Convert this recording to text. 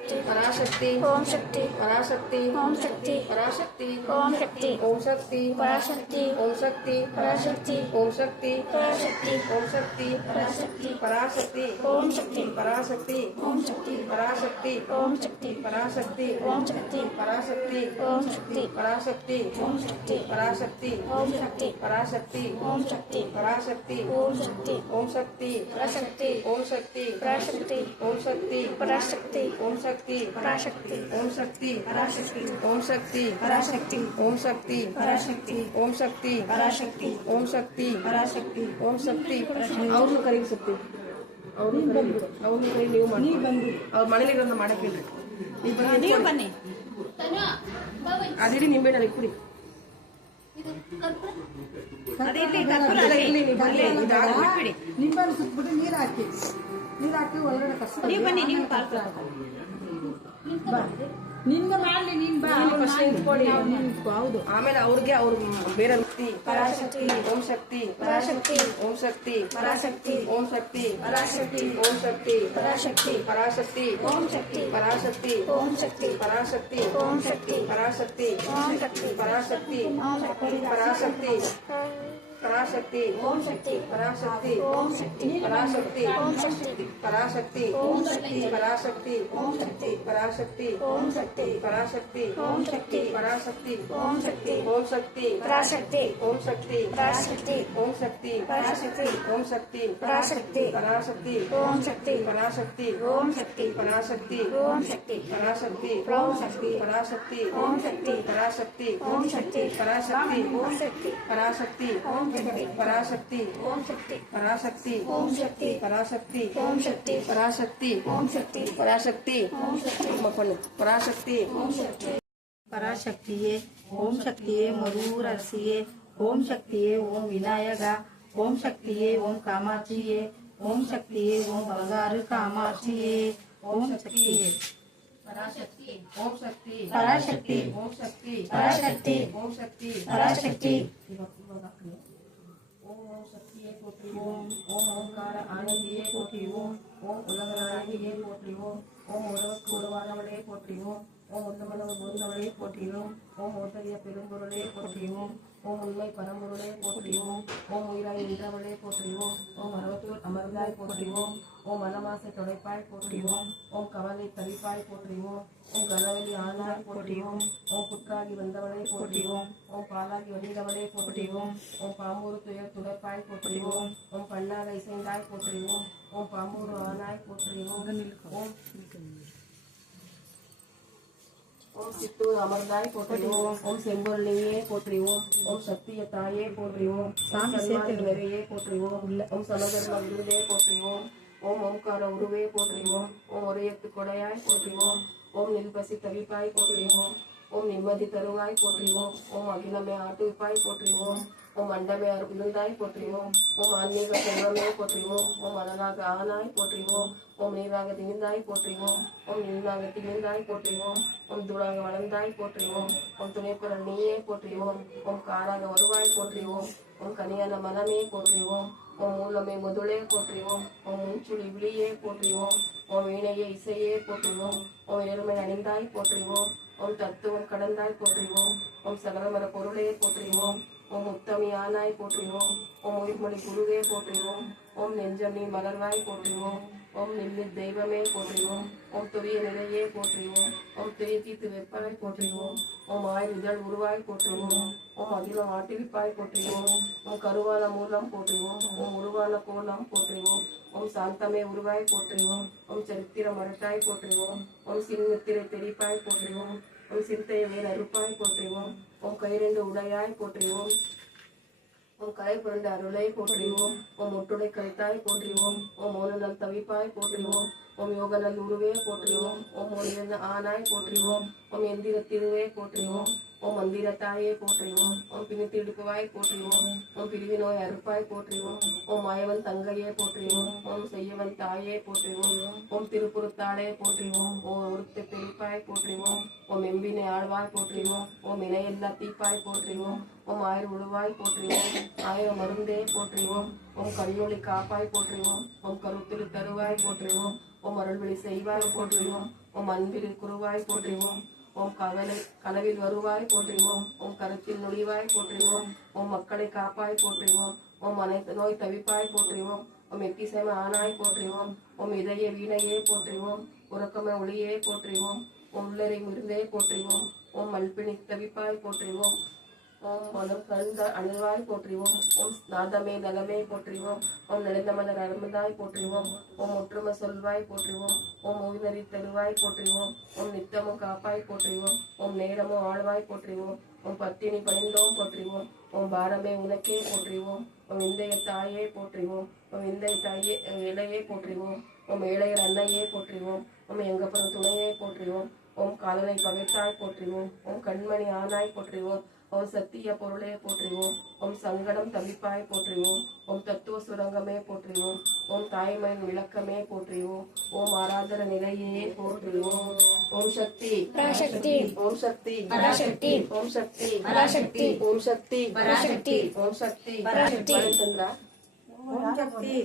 पराशक्ति ओम शक्ति पराशक्ति ओम शक्ति पराशक्ति ओम शक्ति ओम शक्ति पराशक्ति ओम शक्ति पराशक्ति ओम शक्ति पराशक्ति ओम शक्ति पराशक्ति पराशक्ति ओम शक्ति पराशक्ति ओम शक्ति पराशक्ति ओम शक्ति पराशक्ति ओम शक्ति पराशक्ति ओम शक्ति पराशक्ति ओम शक्ति पराशक्ति ओम शक्ति पराशक्ति ओम शक्ति पराशक्ति ओम शक्ति ओम शक्ति पराशक्ति ओम शक्ति पराशक्ति ओम शक्ति पराशक्ति ओम शक्ति पराशक्ति ओम शक्ति पराशक्ति ओम शक्ति पराशक्ति ओम शक्ति पराशक्ति ओम शक्ति पराशक्ति ओम शक्ति पराशक्ति ओम शक्ति ಅವ್ರನ್ನು ಕರೀರಿ ಶಕ್ತಿ ಅವ್ರನ್ನು ಕರೀ ನೀವು ಮಾಡಿ ಅವ್ರ ಮನೇಲಿರೋದನ್ನ ಮಾಡಕ್ಕೆ ಹೇಳ್ರಿ ನೀವು ಬನ್ನಿ ಅದಿಡಿ ನಿಂಬೆ ನನಗೆ ಕುಡಿ ನಿಂಬನ್ನು ಸುತ್ಬಿಟ್ಟು ನೀರು ಹಾಕಿ ಒಳಗಡೆ ಕಸ ನೀವು ಬನ್ನಿ ನೀವು ನಿಂದ ಮಾಡ್ಲಿ ನೀನ್ ಬಾ ಹೌದು ಆಮೇಲೆ ಅವ್ರಿಗೆ ಅವ್ರ ಬೇರೆ ಪರಾಶಕ್ತಿ ಓಂ ಶಕ್ತಿ ಪರಾಶಕ್ತಿ ಓಂ ಶಕ್ತಿ ಪರಾಶಕ್ತಿ ಓಂ ಶಕ್ತಿ ಪರಾಶಕ್ತಿ ಓಂ ಶಕ್ತಿ ಪರಾಶಕ್ತಿ ಪರಾಶಕ್ತಿ ಓಂ ಶಕ್ತಿ ಪರಾಶಕ್ತಿ ಓಂ ಶಕ್ತಿ ಪರಾಶಕ್ತಿ ಓಂ ಶಕ್ತಿ ಪರಾಶಕ್ತಿ ಓಂ ಶಕ್ತಿ ಪರಾಶಕ್ತಿ ಓಂ ಶಕ್ತಿ ಪರಾಶಕ್ತಿ पराशक्ति ओम शक्ति पराशक्ति ओम शक्ति पराशक्ति ओम शक्ति पराशक्ति ओम शक्ति पराशक्ति ओम शक्ति पराशक्ति ओम शक्ति पराशक्ति ओम शक्ति पराशक्ति ओम शक्ति ओम शक्ति पराशक्ति ओम शक्ति पराशक्ति ओम शक्ति पराशक्ति ओम शक्ति पराशक्ति पराशक्ति ओम शक्ति पराशक्ति ओम शक्ति पराशक्ति ओम शक्ति पराशक्ति ओम शक्ति पराशक्ति ओम शक्ति पराशक्ति ओम शक्ति पराशक्ति ओम शक्ति पराशक्ति ओम शक्ति पराशक्ति ओम शक्ति पराशक्ति ओम शक्ति पराशक्ति ओम शक्ति पराशक्ति ओम शक्ति पराशक्ति ओम शक्ति पराशक्ति ओम शक्ति ಪರಾಶಕ್ತಿಯೇ ಓಂ ಶಕ್ತಿಯೇ ಮರೂರಸಿಯೇ ಓಂ ಶಕ್ತಿಯೇ ಓಂ ವಿನಾಯಕ ಓಂ ಶಕ್ತಿಯೇ ಓಂ ಕಾಮಾಕ್ಷಿಯೇ ಓಂ ಶಕ್ತಿಯೇ ಓಂ ಬಂಗಾರು ಕಾಮಾಕ್ಷಿಯೇ ಓಂ ಶಕ್ತಿಯೇ पराशक्ति ओम शक्ति ಪರಾಶಕ್ತಿ ओम शक्ति पराशक्ति ओम शक्ति पराशक्ति ओम शक्तिये कोटि ओम ओम ओंकार आनंदिये कोटि ओम ओम उलगराणिये कोटि ओम ओम उरवकुरवानवळे कोटि ओम ओम उन्नमनव बोधनवळे कोटि ओम ओम ओतरिय पेरुंबुरुळे कोटि ओम ओम उन्मय परमुरुळे कोटि ओम ओम उयराय इंद्रवळे कोटि ओम ओम अरवतूर अमरदाय कोटि ओम ओम अनमासे तोड़ेपाय कोटि ओम ओम कवले तलिपाय कोटि ओम ओम गलवली आनाय कोटि ओम ओम पुत्रागी वंदवळे कोटि ओम ओम पालागी वंदवळे कोटि ओम ओम पामूरु तुड़ेपाय कोटि ओम ओम पन्नाग इसेंदाय कोटि ओम ओम पामूरु आनाय कोटि ओम ओम ओम चित्तूर अमरदाय कोटि ओम ओम सेंबुरलिये कोटि ओम ओम शक्तियताये कोटि ओम सन्मानवेये कोटि ओम ओम समगर्म गुरुदे कोटि ओम ओम ओंकार उरुवे कोटि ओम ओम ओरयत्तु कोडयाय कोटि ओम ओम निल्पसि तविपाय कोटि ओम ओम निम्मदि तरुवाय कोटि ओम ओम अगिलमे आटुपाय कोटि ओम ओम अंडमे अरुलुदाय कोटि ओम ओम आन्यग सेवमे कोटि ओम ओम अननाग आनाय कोटि ओम ओम नीराग तिमिंदाय कोटि ओम ओम नीनाग तिमिंदाय कोटि ओम ओम दुराग वळंदाय कोटि ओम ओम तुनेपरण्ये कोटि ओम ओम काराग वरुवाय कोटि ओम ओम कनियन मनमे कोटि ओम ओम मूलमे मुदुळे कोटि ओम ओम मुंचुळि बिळिये कोटि ओम ओम वीणये इसैये कोटि ओम ओम एरुमे अणिंदाय कोटि ओम ओम तत्वम கடந்தாய் போற்றி ஓம் ஓம் சகலமர பொருளே போற்றி ஓம் ஓம் உத்தமி ஆனாய் போற்றி ஓம் ஓம் உயிர்மொழி குருவே போற்றி ஓம் ஓம் நெஞ்சம் நீ மலர்வாய் போற்றி ஓம் ஓம் நில்லு தெய்வமே போற்றி ஓம் ஓம் துரிய நிறையே போற்றி ஓம் ஓம் துரிய தீத்து வெப்பாய் போற்றி ஓம் ஓம் ஆய் இதழ் உருவாய் போற்றி ஓம் ஓம் அகிலம் ஆட்டிவிப்பாய் போற்றி ஓம் ஓம் கருவான மூலம் போற்றி ஓம் ஓம் உருவான கோலம் போற்றி ஓம் ஓம் சாந்தமே உருவாய் போற்றி ஓம் ஓம் சரித்திர மரட்டாய் போற்றி ஓம் ஓம் சின்னத்திரை தெரிப்பாய் போற்றி ஓம் ஓம் சிந்தைய வேல் அறுப்பாய் போற்றி ஓம் ஓம் கைரெண்டு உடையாய் போற்றி ஓம் ஓம் கரை புரண்ட அருளை போற்றி ஓம் ஓம் முட்டுடை கரைத்தாய் போற்றி ஓம் ஓம் மோனநல் தவிப்பாய் போற்றி ஓம் ஓம் யோகநல் உருவே போற்றி ஓம் ஓம் ஒளிர்ந்த ஆனாய் போற்றி ஓம் ஓம் எந்திர திருவே போற்றி ஓம் ஓம் மந்திரத்தாயே போற்றி ஓம் ஓம் பிணித்து இடுக்குவாய் போற்றி ஓம் ஓம் பிரிவி நோய் அறுப்பாய் போற்றி ஓம் ஓம் மாயவன் தங்கையே போற்றி ஓம் ஓம் செய்யவன் தாயே போற்றி ஓம் ஓம் திருப்புறத்தாளே போற்றி ஓம் ஓம் ஒருத்த தெளிப்பாய் போற்றி ஓம் ஓம் எம்பினை ஆழ்வாய் போற்றி ஓம் ஓம் இணையெல்லா தீப்பாய் போற்றி ஓம் ஓம் ஆயிரம் உழுவாய் போற்றி ஓம் ஆயிரம் மருந்தே போற்றி ஓம் ஓம் கரியோலி காப்பாய் போற்றி ஓம் ஓம் கருத்திரு தருவாய் போற்றி ஓம் ஓம் அருள்விழி செய்வாய் போற்றுவோம். ஓம் அன்பில் குருவாய் போற்றுவோம். ஓம் கனவில் வருவாய் போற்றுவோம். ஓம் கருத்தில் நுழைவாய் போற்றுவோம். ஓம் மக்களை காப்பாய் போற்றுவோம். ஓம் அனைத்து நோய் தவிப்பாய் போற்றுவோம். ஓம் எத்திசைம ஆனாய் போற்றுவோம். ஓம் இதய வீணையே போற்றுவோம். உறக்கம ஒளியே போற்றுவோம். ஓம் உள்ளரை விருந்தே போற்றுவோம். ஓம் மல்பிணி தவிப்பாய் போற்றுவோம். ஓம் மனம் கருந்த அணிவாய் போற்றுவோம். ஓம் நாதமே நலமே போற்றுவோம். ஓம் நிலைந்த மலர் அருமதாய் போற்றுவோம். ஓம் ஒற்றுமை சொல்வாய் போற்றுவோம். ஓம் ஓய்நறி தருவாய் போற்றுவோம். ஓம் நித்தமும் காப்பாய் போற்றுவோம். ஓம் நேரமும் ஆழ்வாய் போற்றுவோம். ஓம் பத்தினி பணிந்தோம் போற்றுவோம். ஓம் பாரமே உனக்கே போற்றுவோம். ஓம் இந்தைய தாயே போற்றுவோம். ஓம் இந்தைய தாயே இளையே போற்றுவோம். ஓம் ஏழையர் அன்னையே போற்றுவோம். ஓம் எங்கப்படும் துணையே போற்றுவோம். ஓம் காலனை பகைத்தாய் போற்றுவோம். ஓம் கண்மணி ஆனாய் போற்றுவோம். ஓம் சத்திய பொருளே போற்றுவோம். ஓம் சங்கடம் தவிப்பாய் போற்றுவோம். ஓம் தத்துவ சுரங்கமே போற்றுவோம். ஓம் தாய்மையின் விளக்கமே போற்றுவோம். ஓம் ஆராதன நிலையே போற்றுவோம். ஓம் சக்தி பராசக்தி ஓம் சக்தி பராசக்தி ஓம் சக்தி பராசக்தி ஓம் சக்தி பராசக்தி ஓம் சக்தி பராசக்தி சந்திரா ஓம் சக்தி